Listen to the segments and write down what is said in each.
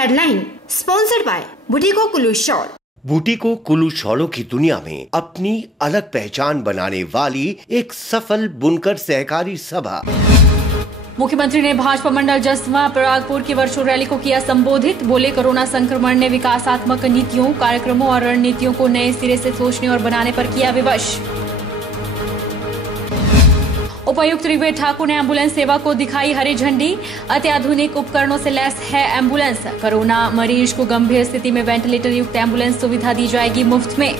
Headline sponsored by Bhuttico Kullu shawl. Bhuttico Kullu शॉलों की दुनिया में अपनी अलग पहचान बनाने वाली एक सफल बुनकर सहकारी सभा। मुख्यमंत्री ने भाजपा मंडल जसवा परागपुर की वर्चुअल रैली को किया संबोधित। बोले, कोरोना संक्रमण ने विकासात्मक नीतियों, कार्यक्रमों और रणनीतियों को नए सिरे से सोचने और बनाने पर किया विवश। उपायुक्त ऋग्वेद ठाकुर ने एम्बुलेंस सेवा को दिखाई हरी झंडी। अत्याधुनिक उपकरणों से लैस है एम्बुलेंस। कोरोना मरीज को गंभीर स्थिति में वेंटिलेटर युक्त एम्बुलेंस सुविधा दी जाएगी मुफ्त में।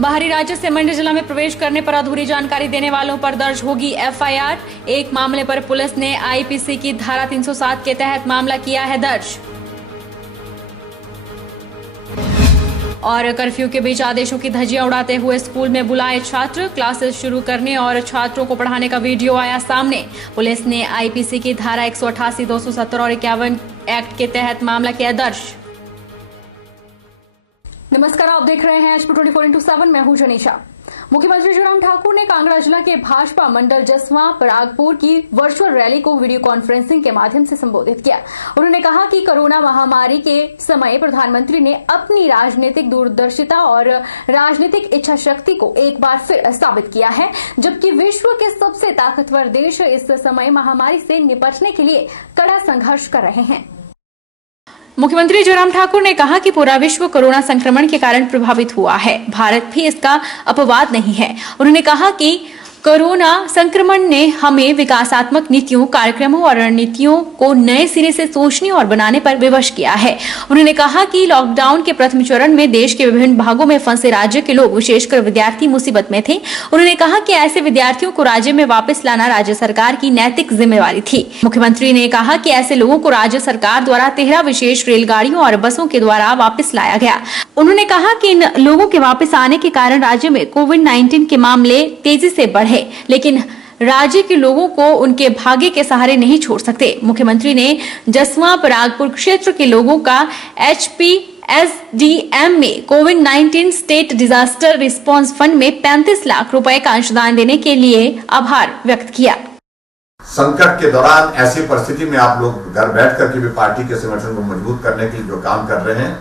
बाहरी राज्य से मंडी जिला में प्रवेश करने पर अधूरी जानकारी देने वालों पर दर्ज होगी एफआईआर। एक मामले पर पुलिस ने आईपीसी की धारा 307 के तहत मामला किया है दर्ज। और कर्फ्यू के बीच आदेशों की धज्जियां उड़ाते हुए स्कूल में बुलाए छात्र। क्लासेस शुरू करने और छात्रों को पढ़ाने का वीडियो आया सामने। पुलिस ने आईपीसी की धारा 188, 270 और 51 एक्ट के तहत मामला किया दर्ज। नमस्कार, आप देख रहे हैं HP 24x7। मैं हूं जनीशा। मुख्यमंत्री जयराम ठाकुर ने कांगड़ा जिला के भाजपा मंडल जसवा परागपुर की वर्चुअल रैली को वीडियो कॉन्फ्रेंसिंग के माध्यम से संबोधित किया। उन्होंने कहा कि कोरोना महामारी के समय प्रधानमंत्री ने अपनी राजनीतिक दूरदर्शिता और राजनीतिक इच्छा शक्ति को एक बार फिर साबित किया है, जबकि विश्व के सबसे ताकतवर देश इस समय महामारी से निपटने के लिए कड़ा संघर्ष कर रहे हैं। मुख्यमंत्री जयराम ठाकुर ने कहा कि पूरा विश्व कोरोना संक्रमण के कारण प्रभावित हुआ है। भारत भी इसका अपवाद नहीं है। उन्होंने कहा कि कोरोना संक्रमण ने हमें विकासात्मक नीतियों, कार्यक्रमों और रणनीतियों को नए सिरे से सोचने और बनाने पर विवश किया है। उन्होंने कहा कि लॉकडाउन के प्रथम चरण में देश के विभिन्न भागों में फंसे राज्य के लोग, विशेषकर विद्यार्थी, मुसीबत में थे। उन्होंने कहा कि ऐसे विद्यार्थियों को राज्य में वापस लाना राज्य सरकार की नैतिक जिम्मेवारी थी। मुख्यमंत्री ने कहा कि ऐसे लोगों को राज्य सरकार द्वारा 13 विशेष रेलगाड़ियों और बसों के द्वारा वापस लाया गया। उन्होंने कहा कि इन लोगों के वापस आने के कारण राज्य में कोविड-19 के मामले तेजी से बढ़े, लेकिन राज्य के लोगों को उनके भाग्य के सहारे नहीं छोड़ सकते। मुख्यमंत्री ने जसवा परागपुर क्षेत्र के लोगों का HPSDM में कोविड-19 स्टेट डिजास्टर रिस्पांस फंड में 35 लाख रुपए का अंशदान देने के लिए आभार व्यक्त किया। संकट के दौरान ऐसी परिस्थिति में आप लोग घर बैठ करके भी पार्टी के संगठन को मजबूत करने के लिए जो काम कर रहे हैं,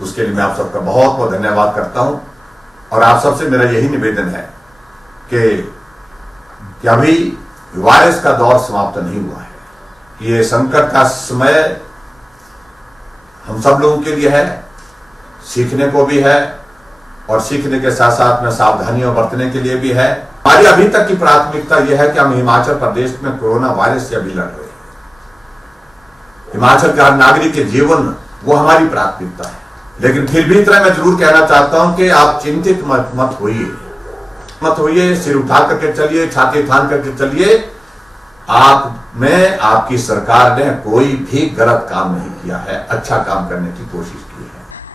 उसके लिए मैं आप सबका बहुत बहुत धन्यवाद करता हूं। और आप सबसे मेरा यही निवेदन है कि अभी वायरस का दौर समाप्त नहीं हुआ है। ये संकट का समय हम सब लोगों के लिए है, सीखने को भी है और सीखने के साथ साथ में सावधानियां बरतने के लिए भी है। हमारी अभी तक की प्राथमिकता यह है कि हम हिमाचल प्रदेश में कोरोना वायरस से अभी लड़ रहे हैं। हिमाचल का नागरिक के जीवन वो हमारी प्राथमिकता है। लेकिन फिर भी इतना मैं जरूर कहना चाहता हूं कि आप चिंतित मत होइए, सिर उठा करके चलिए, छाती थान करके चलिए। आप में आपकी सरकार ने कोई भी गलत काम नहीं किया है, अच्छा काम करने की कोशिश की है।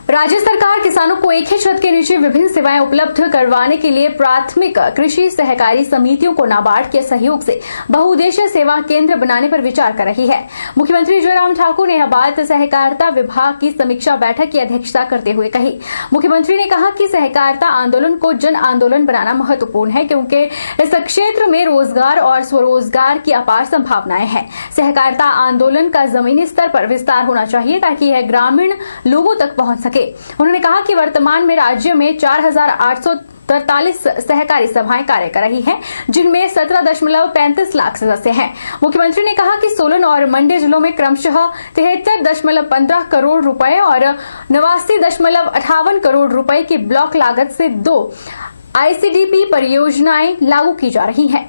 राज्य सरकार किसानों को एक ही छत के नीचे विभिन्न सेवाएं उपलब्ध करवाने के लिए प्राथमिक कृषि सहकारी समितियों को नाबार्ड के सहयोग से बहुउद्देशीय सेवा केंद्र बनाने पर विचार कर रही है। मुख्यमंत्री जयराम ठाकुर ने यह बात सहकारिता विभाग की समीक्षा बैठक की अध्यक्षता करते हुए कही। मुख्यमंत्री ने कहा कि सहकारिता आंदोलन को जन आंदोलन बनाना महत्वपूर्ण है, क्योंकि इस क्षेत्र में रोजगार और स्वरोजगार की अपार संभावनाएं हैं। सहकारिता आंदोलन का जमीनी स्तर पर विस्तार होना चाहिए ताकि यह ग्रामीण लोगों तक पहुंच सके। उन्होंने कहा कि वर्तमान में राज्य में 4,843 सहकारी सभाएं कार्य कर रही हैं, जिनमें 17.35 लाख सदस्य हैं। मुख्यमंत्री ने कहा कि सोलन और मंडी जिलों में क्रमशः 73.15 करोड़ रुपए और 89.58 करोड़ रुपए की ब्लॉक लागत से 2 ICDP परियोजनाएं लागू की जा रही हैं।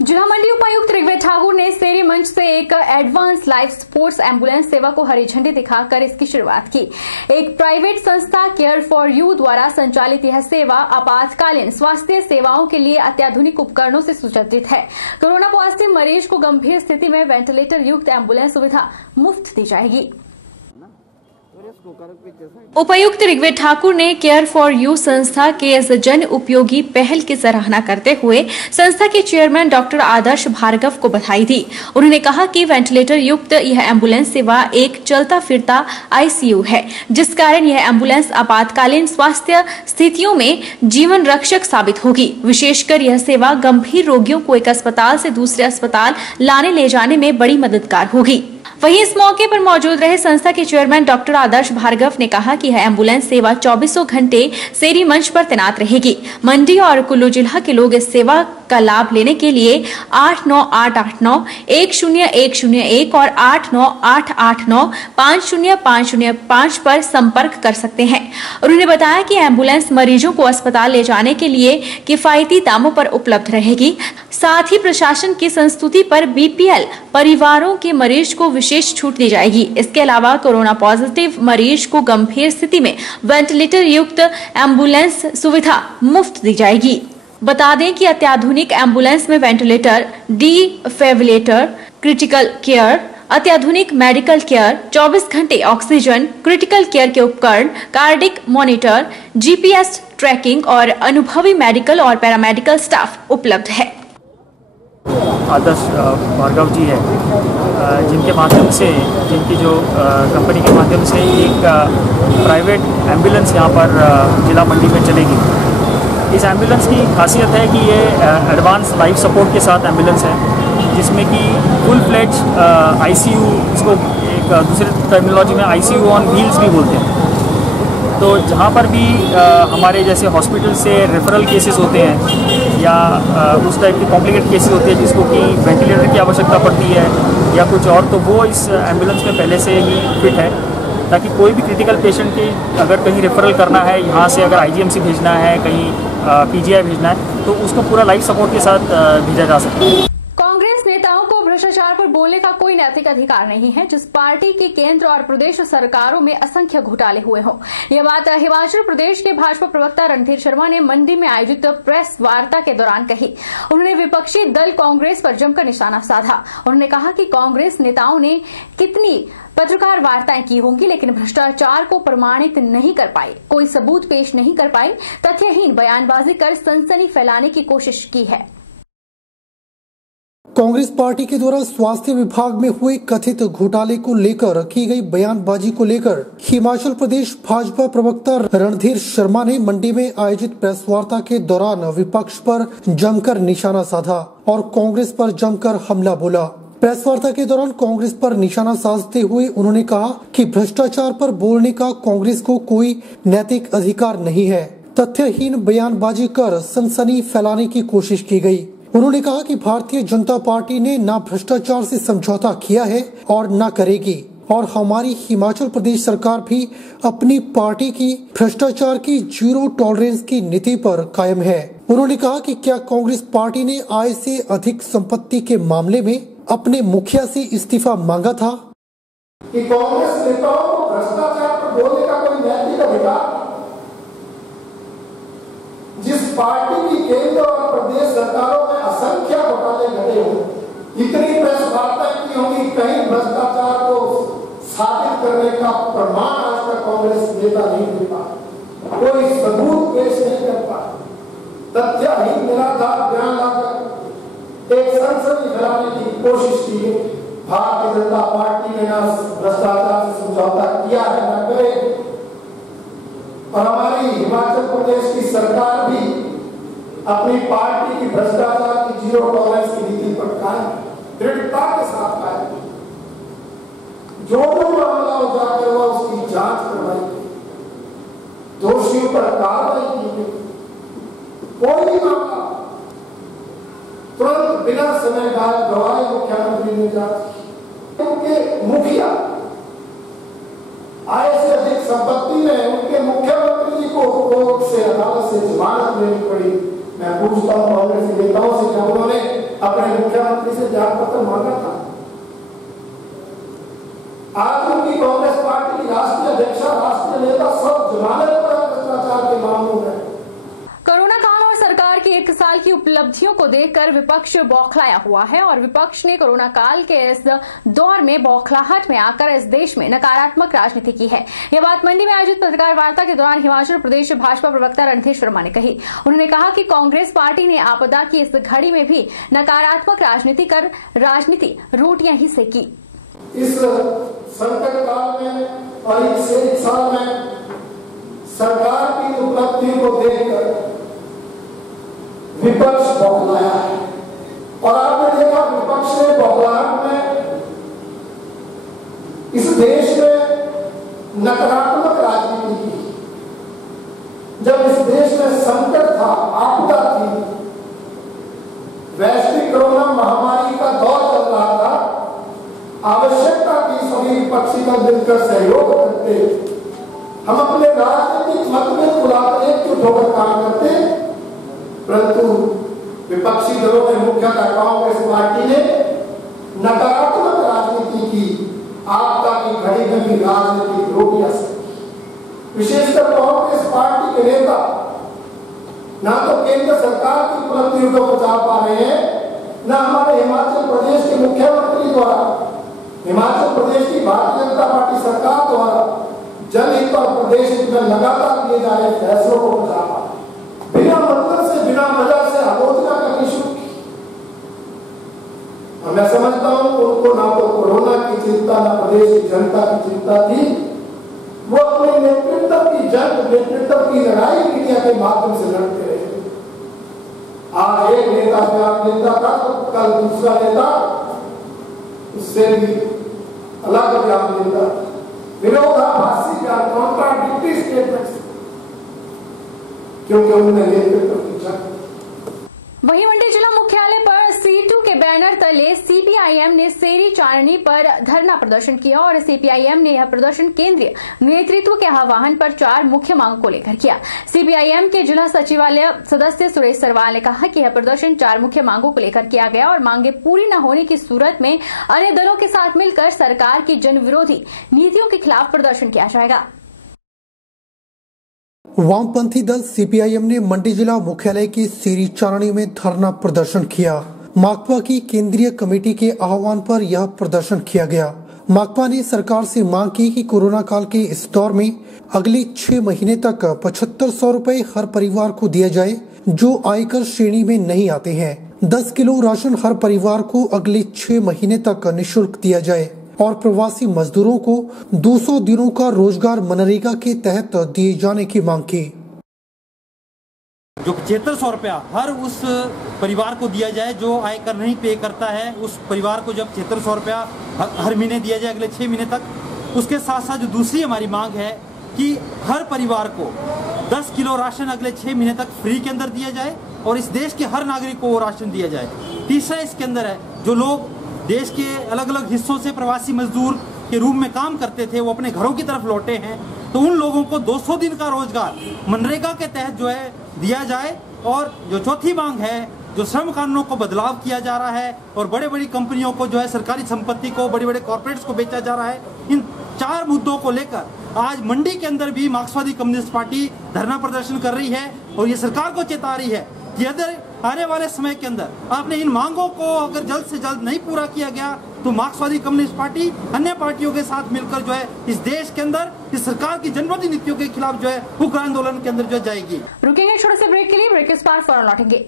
जिला मंडी उपायुक्त ऋग्वेद ठाकुर ने शेरी मंच से एक एडवांस लाइफ स्पोर्ट्स एम्बुलेंस सेवा को हरी झंडी दिखाकर इसकी शुरुआत की। एक प्राइवेट संस्था केयर फॉर यू द्वारा संचालित यह सेवा आपातकालीन स्वास्थ्य सेवाओं के लिए अत्याधुनिक उपकरणों से सुसज्जित है। कोरोना पॉजिटिव मरीज को गंभीर स्थिति में वेंटिलेटर युक्त एम्बुलेंस सुविधा मुफ्त दी जाएगी। उपायुक्त ऋग्वेद ठाकुर ने केयर फॉर यू संस्था के इस जन उपयोगी पहल की सराहना करते हुए संस्था के चेयरमैन डॉक्टर आदर्श भार्गव को बधाई दी। उन्होंने कहा कि वेंटिलेटर युक्त यह एम्बुलेंस सेवा एक चलता फिरता आईसीयू है, जिस कारण यह एम्बुलेंस आपातकालीन स्वास्थ्य स्थितियों में जीवन रक्षक साबित होगी। विशेषकर यह सेवा गंभीर रोगियों को एक अस्पताल से दूसरे अस्पताल लाने ले जाने में बड़ी मददगार होगी। वहीं इस मौके पर मौजूद रहे संस्था के चेयरमैन डॉक्टर आदर्श भार्गव ने कहा कि यह एम्बुलेंस सेवा 24 घंटे सेरी मंच पर तैनात रहेगी। मंडी और कुल्लू जिला के लोग इस सेवा का लाभ लेने के लिए 89889-10101 और 89889-50505 पर संपर्क कर सकते हैं। उन्होंने बताया कि एम्बुलेंस मरीजों को अस्पताल ले जाने के लिए किफायती दामों पर उपलब्ध रहेगी। साथ ही प्रशासन की संस्तुति पर बीपीएल परिवारों के मरीज को विशेष छूट दी जाएगी। इसके अलावा कोरोना पॉजिटिव मरीज को गंभीर स्थिति में वेंटिलेटर युक्त एम्बुलेंस सुविधा मुफ्त दी जाएगी। बता दें कि अत्याधुनिक एम्बुलेंस में वेंटिलेटर, डिफिब्रिलेटर, क्रिटिकल केयर, अत्याधुनिक मेडिकल केयर, 24 घंटे ऑक्सीजन, क्रिटिकल केयर के उपकरण, कार्डिक मॉनिटर, जीपीएस ट्रैकिंग और अनुभवी मेडिकल और पैरामेडिकल स्टाफ उपलब्ध है। आदर्श भार्गव जी है, जिनके माध्यम से, जिनकी जो कंपनी के माध्यम से एक प्राइवेट एम्बुलेंस यहाँ पर जिला मंडी में चलेगी। इस एम्बुलेंस की खासियत है कि ये एडवांस लाइफ सपोर्ट के साथ एम्बुलेंस है, जिसमें कि फुल फ्लेज आईसीयू, इसको एक दूसरे टर्मिनोलॉजी में आईसीयू ऑन व्हील्स भी बोलते हैं। तो जहाँ पर भी हमारे जैसे हॉस्पिटल से रेफरल केसेस होते हैं या उस टाइप की कॉम्प्लिकेटेड केसेस होते हैं जिसको कि वेंटिलेटर की आवश्यकता पड़ती है या कुछ और, तो वो इस एम्बुलेंस में पहले से ही फिट है, ताकि कोई भी क्रिटिकल पेशेंट की अगर कहीं रेफरल करना है, यहाँ से अगर आईजीएमसी भेजना है, कहीं पीजीआई भेजना है, तो उसको पूरा लाइफ सपोर्ट के साथ भेजा जा सकता है। कांग्रेस नेताओं को भ्रष्टाचार पर बोलने का कोई नैतिक अधिकार नहीं है। जिस पार्टी की केंद्र और प्रदेश सरकारों में असंख्य घोटाले हुए हों। यह बात हिमाचल प्रदेश के भाजपा प्रवक्ता रणधीर शर्मा ने मंडी में आयोजित प्रेस वार्ता के दौरान कही। उन्होंने विपक्षी दल कांग्रेस पर जमकर निशाना साधा। उन्होंने कहा कि कांग्रेस नेताओं ने कितनी पत्रकार वार्ताएं की होंगी, लेकिन भ्रष्टाचार को प्रमाणित नहीं कर पाए, कोई सबूत पेश नहीं कर पाए, तथ्यहीन बयानबाजी कर सनसनी फैलाने की कोशिश की है। कांग्रेस पार्टी के द्वारा स्वास्थ्य विभाग में हुए कथित घोटाले को लेकर की गई बयानबाजी को लेकर हिमाचल प्रदेश भाजपा प्रवक्ता रणधीर शर्मा ने मंडी में आयोजित प्रेस वार्ता के दौरान विपक्ष पर जमकर निशाना साधा और कांग्रेस पर जमकर हमला बोला। प्रेस वार्ता के दौरान कांग्रेस पर निशाना साधते हुए उन्होंने कहा कि भ्रष्टाचार पर बोलने का कांग्रेस को कोई नैतिक अधिकार नहीं है। तथ्यहीन बयानबाजी कर सनसनी फैलाने की कोशिश की गई। उन्होंने कहा कि भारतीय जनता पार्टी ने न भ्रष्टाचार से समझौता किया है और न करेगी, और हमारी हिमाचल प्रदेश सरकार भी अपनी पार्टी की भ्रष्टाचार की जीरो टॉलरेंस की नीति पर कायम है। उन्होंने कहा कि क्या कांग्रेस पार्टी ने आय से अधिक संपत्ति के मामले में अपने मुखिया से इस्तीफा मांगा था? कि कांग्रेस नेताओं को भ्रष्टाचार पर बोलने का कोई नैतिक अधिकार, जिस पार्टी की केंद्र और प्रदेश सरकारों में असंख्य घोटाले घटे हो, इतनी प्रेस वार्ताएं की होंगी, कहीं भ्रष्टाचार को साबित करने का प्रमाण आज तक कांग्रेस नेता नहीं दे पाए, कोई सबूत पेश नहीं कर पाए, तथ्यहीन निराधार बयान लाकर एक सनसनी फैलाने की कोशिश की है। भारतीय जनता पार्टी ने न भ्रष्टाचार से समझौता किया है, न करे, और हमारी हिमाचल प्रदेश की सरकार भी अपनी पार्टी की भ्रष्टाचार की जीरो टॉलरेंस की नीति पर कायम, दृढ़ता के साथ कायम। जो मामला उजागर हुआ उसकी जांच करवाई गई, दोषियों पर कार्रवाई की गई। कोई भी मामला तुरंत बिना समय गवाए मुख्यमंत्री ने जांच की। उनके मुखिया आय से अधिक संपत्ति में उनके मुख्यमंत्री जी को कोर्ट से, अदालत से जमानत लेनी पड़ी। मैं पूछता हूं कांग्रेस नेताओं से, क्या उन्होंने अपने मुख्यमंत्री से जांच पत्र मांगा था? आज उनकी कांग्रेस पार्टी की राष्ट्रीय अध्यक्षा, राष्ट्रीय नेता सब जमानत पर भ्रष्टाचार के मामलों में। कोरोना काल और सरकार की 1 साल की उपलब्धि उपलब्धियों को देखकर विपक्ष बौखलाया हुआ है और विपक्ष ने कोरोना काल के इस दौर में बौखलाहट में आकर इस देश में नकारात्मक राजनीति की है। यह बात मंडी में आयोजित पत्रकार वार्ता के दौरान हिमाचल प्रदेश भाजपा प्रवक्ता रणधीर शर्मा ने कही। उन्होंने कहा कि कांग्रेस पार्टी ने आपदा की इस घड़ी में भी नकारात्मक राजनीति कर राजनीति रोटियां ही सेकी। इस संकट काल में और इस एक साल में सरकार की उपलब्धियों को देखकर विपक्ष बौखलाया है और आपने देखा विपक्ष ने बौखलाहट में इस देश में नकारात्मक राजनीति की। जब इस देश में संकट था, आपदा थी, वैश्विक कोरोना महामारी का दौर चल रहा था, आवश्यकता की सभी विपक्षी का मिलकर सहयोग करते, हम अपने राजनीतिक मतभेद बुलाकर एकजुट होकर काम करते, परंतु विपक्षी दलों ने मुख्यतः कांग्रेस पार्टी ने नकारात्मक राजनीति की। आपदा की घड़ी में भी राजनीतिक रोटियां सेकी। विशेषकर कांग्रेस पार्टी के नेता ना तो केंद्र सरकार की उपलब्धियों को बचा पा रहे हैं, न हमारे हिमाचल प्रदेश के मुख्यमंत्री द्वारा, हिमाचल प्रदेश की भारतीय जनता पार्टी सरकार द्वारा जनहित और प्रदेश हित में लगातार किए जा रहे फैसलों को बचा पा रहे। बिना मतलब से, बिना वजह से आलोचना करनी शुरू की। मैं समझता हूं उनको ना तो कोरोना की चिंता, ना प्रदेश की जनता की चिंता थी। वो अपने नेतृत्व की जंग, नेतृत्व की लड़ाई मीडिया के माध्यम से लड़ते रहे। आज एक नेता बयान देता था तो कल दूसरा नेता उससे भी अलग बयान देता, विरोधाभासी बयान, कॉन्ट्राडिक्टरी स्टेटमेंट्स, क्योंकि उन्होंने नेतृत्व की जंग। वहीं मंडी जिला मुख्यालय पर C2 के बैनर तले CPIM ने सेरी चारणी पर धरना प्रदर्शन किया और CPIM ने यह प्रदर्शन केंद्रीय नेतृत्व के आह्वान पर 4 मुख्य मांगों को लेकर किया। CPIM के जिला सचिवालय सदस्य सुरेश सरवाल ने कहा कि यह प्रदर्शन 4 मुख्य मांगों को लेकर किया गया और मांगे पूरी न होने की सूरत में अन्य दलों के साथ मिलकर सरकार की जन विरोधी नीतियों के खिलाफ प्रदर्शन किया जाएगा। वामपंथी दल CPIM ने मंडी जिला मुख्यालय की सेरी चारणी में धरना प्रदर्शन किया। माकपा की केंद्रीय कमेटी के आह्वान पर यह प्रदर्शन किया गया। माकपा ने सरकार से मांग की कि कोरोना काल के इस दौर में अगले 6 महीने तक 7500 रुपए हर परिवार को दिया जाए जो आयकर श्रेणी में नहीं आते हैं। 10 किलो राशन हर परिवार को अगले 6 महीने तक निःशुल्क दिया जाए और प्रवासी मजदूरों को 200 दिनों का रोजगार मनरेगा के तहत दिए जाने की मांग की। जो 7500 रुपया हर उस परिवार को दिया जाए जो आयकर नहीं पे करता है, उस परिवार को जब 7500 रुपया हर महीने दिया जाए अगले 6 महीने तक। उसके साथ साथ जो दूसरी हमारी मांग है कि हर परिवार को 10 किलो राशन अगले 6 महीने तक फ्री के अंदर दिया जाए और इस देश के हर नागरिक को वो राशन दिया जाए। तीसरा इसके अंदर है जो लोग देश के अलग अलग हिस्सों से प्रवासी मजदूर के रूप में काम करते थे, वो अपने घरों की तरफ लौटे हैं, तो उन लोगों को 200 दिन का रोजगार मनरेगा के तहत जो है दिया जाए। और जो चौथी मांग है, जो श्रम कानूनों को बदलाव किया जा रहा है और बड़े बड़ी कंपनियों को जो है सरकारी संपत्ति को, बड़े बड़े कॉर्पोरेट्स को बेचा जा रहा है, इन 4 मुद्दों को लेकर आज मंडी के अंदर भी मार्क्सवादी कम्युनिस्ट पार्टी धरना प्रदर्शन कर रही है और ये सरकार को चेता रही है कि अगर आने वाले समय के अंदर आपने इन मांगों को अगर जल्द से जल्द नहीं पूरा किया गया तो मार्क्सवादी कम्युनिस्ट पार्टी अन्य पार्टियों के साथ मिलकर जो है इस देश के अंदर इस सरकार की जनविरोधी नीतियों के खिलाफ जो है उग्र आंदोलन के अंदर जो जाएगी। रुकेंगे छोटे से ब्रेक के लिए, ब्रेक के बाद फौरन लौटेंगे।